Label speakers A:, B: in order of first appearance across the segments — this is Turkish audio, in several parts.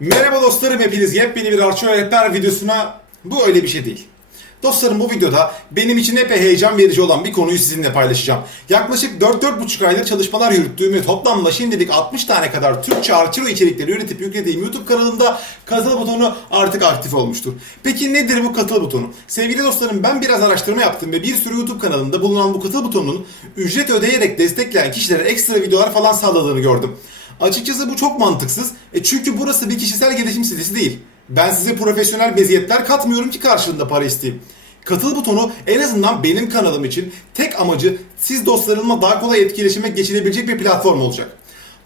A: Merhaba dostlarım hepiniz yepyeni bir Arço Rehber videosuna bu öyle bir şey değil. Dostlarım bu videoda benim için epey heyecan verici olan bir konuyu sizinle paylaşacağım. Yaklaşık 4-4,5 aydır çalışmalar yürüttüğüm ve toplamda şimdilik 60 tane kadar Türkçe Arçero içerikleri üretip yüklediğim YouTube kanalımda katıl butonu artık aktif olmuştur. Peki nedir bu katıl butonu? Sevgili dostlarım ben biraz araştırma yaptım ve bir sürü YouTube kanalında bulunan bu katıl butonunun ücret ödeyerek destekleyen kişilere ekstra videolar falan sağladığını gördüm. Açıkçası bu çok mantıksız. E çünkü burası bir kişisel gelişim sitesi değil. Ben size profesyonel meziyetler katmıyorum ki karşılığında para isteyeyim. Katıl butonu en azından benim kanalım için tek amacı siz dostlarımla daha kolay etkileşime geçilebilecek bir platform olacak.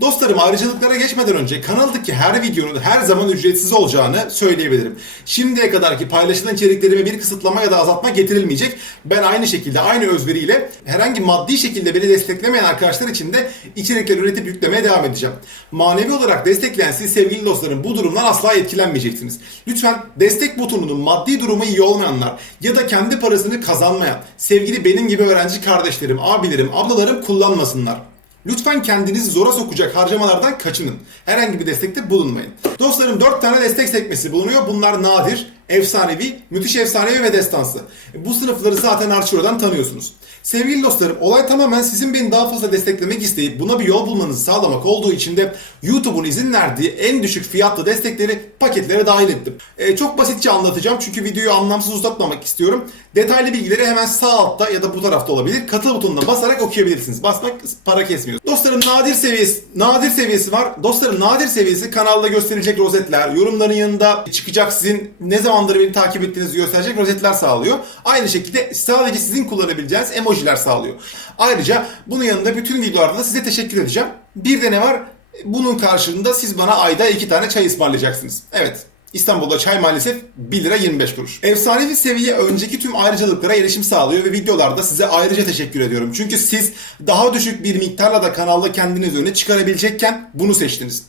A: Dostlarım ayrıcalıklara geçmeden önce kanaldaki her videonun her zaman ücretsiz olacağını söyleyebilirim. Şimdiye kadarki paylaşılan içeriklerime bir kısıtlama ya da azaltma getirilmeyecek. Ben aynı şekilde aynı özveriyle herhangi maddi şekilde beni desteklemeyen arkadaşlar için de içerikler üretip yüklemeye devam edeceğim. Manevi olarak destekleyen siz sevgili dostlarım bu durumdan asla etkilenmeyeceksiniz. Lütfen destek butonunun maddi durumu iyi olmayanlar ya da kendi parasını kazanmayan sevgili benim gibi öğrenci kardeşlerim, abilerim, ablalarım kullanmasınlar. Lütfen kendinizi zora sokacak harcamalardan kaçının. Herhangi bir destekte bulunmayın. Dostlarım 4 tane destek sekmesi bulunuyor. Bunlar nadir, efsanevi, müthiş efsanevi ve destansı. Bu sınıfları zaten Arçuro'dan tanıyorsunuz. Sevgili dostlarım olay tamamen sizin beni daha fazla desteklemek isteyip buna bir yol bulmanızı sağlamak olduğu için de YouTube'un izin verdiği en düşük fiyatlı destekleri paketlere dahil ettim. Ee, çok basitçe anlatacağım çünkü videoyu anlamsız uzatmamak istiyorum. Detaylı bilgileri hemen sağ altta ya da bu tarafta olabilir. Katıl butonuna basarak okuyabilirsiniz. Basmak para kesmiyor. Dostlarım nadir seviyesi, nadir seviyesi var. Dostlarım nadir seviyesi kanalda gösterilecek rozetler, yorumların yanında çıkacak sizin ne zamandır beni takip ettiğinizi gösterecek rozetler sağlıyor. Aynı şekilde sadece sizin kullanabileceğiniz emojiler sağlıyor. Ayrıca bunun yanında bütün videolarda da size teşekkür edeceğim. Bir de ne var? Bunun karşılığında siz bana ayda iki tane çay ısmarlayacaksınız. Evet. İstanbul'da çay maalesef 1 lira 25 kuruş. Efsanevi seviye önceki tüm ayrıcalıklara erişim sağlıyor ve videolarda size ayrıca teşekkür ediyorum. Çünkü siz daha düşük bir miktarla da kanalda kendiniz öne çıkarabilecekken bunu seçtiniz.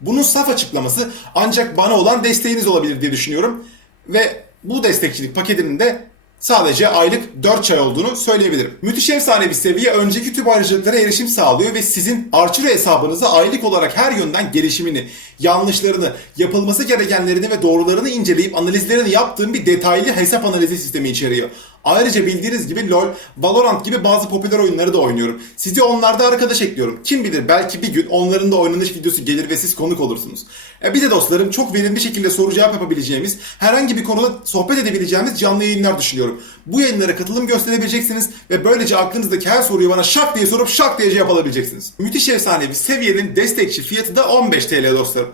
A: Bunun saf açıklaması ancak bana olan desteğiniz olabilir diye düşünüyorum. Ve bu destekçilik paketinin de sadece aylık 4 çay olduğunu söyleyebilirim. Müthiş efsane bir seviye önceki tüm ayrıcalıklara erişim sağlıyor ve sizin Arçuro hesabınıza aylık olarak her yönden gelişimini, yanlışlarını, yapılması gerekenlerini ve doğrularını inceleyip analizlerini yaptığım bir detaylı hesap analizi sistemi içeriyor. Ayrıca bildiğiniz gibi LoL, Valorant gibi bazı popüler oyunları da oynuyorum. Sizi onlarda arkadaş ekliyorum. Kim bilir belki bir gün onların da oynanış videosu gelir ve siz konuk olursunuz. E bir de dostlarım çok verimli şekilde soru cevap yapabileceğimiz, herhangi bir konuda sohbet edebileceğimiz canlı yayınlar düşünüyorum. Bu yayınlara katılım gösterebileceksiniz ve böylece aklınızdaki her soruyu bana şak diye sorup şak diye cevap alabileceksiniz. Müthiş efsanevi seviyenin destekçi fiyatı da 15 TL dostlarım.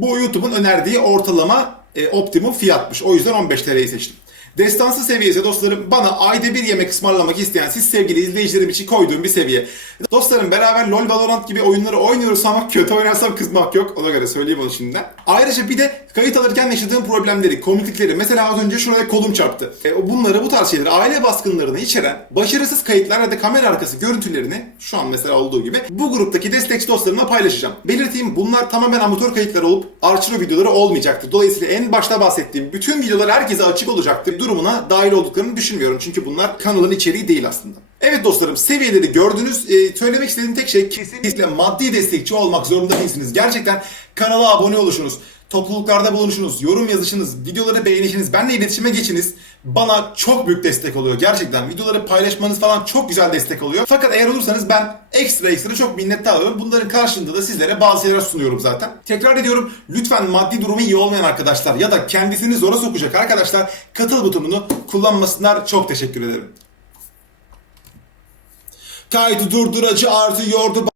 A: Bu YouTube'un önerdiği ortalama e, optimum fiyatmış. O yüzden 15 TL'yi seçtim. Destansı seviyesi dostlarım bana ayda bir yemek ısmarlamak isteyen siz sevgili izleyicilerim için koyduğum bir seviye. Dostlarım beraber LoL Valorant gibi oyunları oynuyoruz ama kötü oynarsam kızmak yok. Ona göre söyleyeyim onu şimdiden. Ayrıca bir de kayıt alırken yaşadığım problemleri, komiklikleri. Mesela az önce şuraya kolum çarptı. E, bunları bu tarz şeyleri, aile baskınlarını içeren başarısız kayıtlar ya da kamera arkası görüntülerini şu an mesela olduğu gibi bu gruptaki destekçi dostlarımla paylaşacağım. Belirteyim bunlar tamamen amatör kayıtlar olup Arçero videoları olmayacaktır. Dolayısıyla en başta bahsettiğim bütün videolar herkese açık olacaktır. Durumuna dahil olduklarını düşünmüyorum. Çünkü bunlar kanalın içeriği değil aslında. Evet dostlarım seviyeleri gördünüz. Ee, söylemek istediğim tek şey kesinlikle maddi destekçi olmak zorunda değilsiniz. Gerçekten kanala abone oluşunuz. Topluluklarda bulunuşunuz, yorum yazışınız, videoları beğenişiniz, benimle iletişime geçiniz. Bana çok büyük destek oluyor. Gerçekten videoları paylaşmanız falan çok güzel destek oluyor. Fakat eğer olursanız ben ekstra ekstra çok minnettar oluyorum. Bunların karşılığında da sizlere bazı şeyler sunuyorum zaten. Tekrar ediyorum lütfen maddi durumu iyi olmayan arkadaşlar ya da kendisini zora sokacak arkadaşlar katıl butonunu kullanmasınlar. Çok teşekkür ederim. Kaydı durduracı artıyordu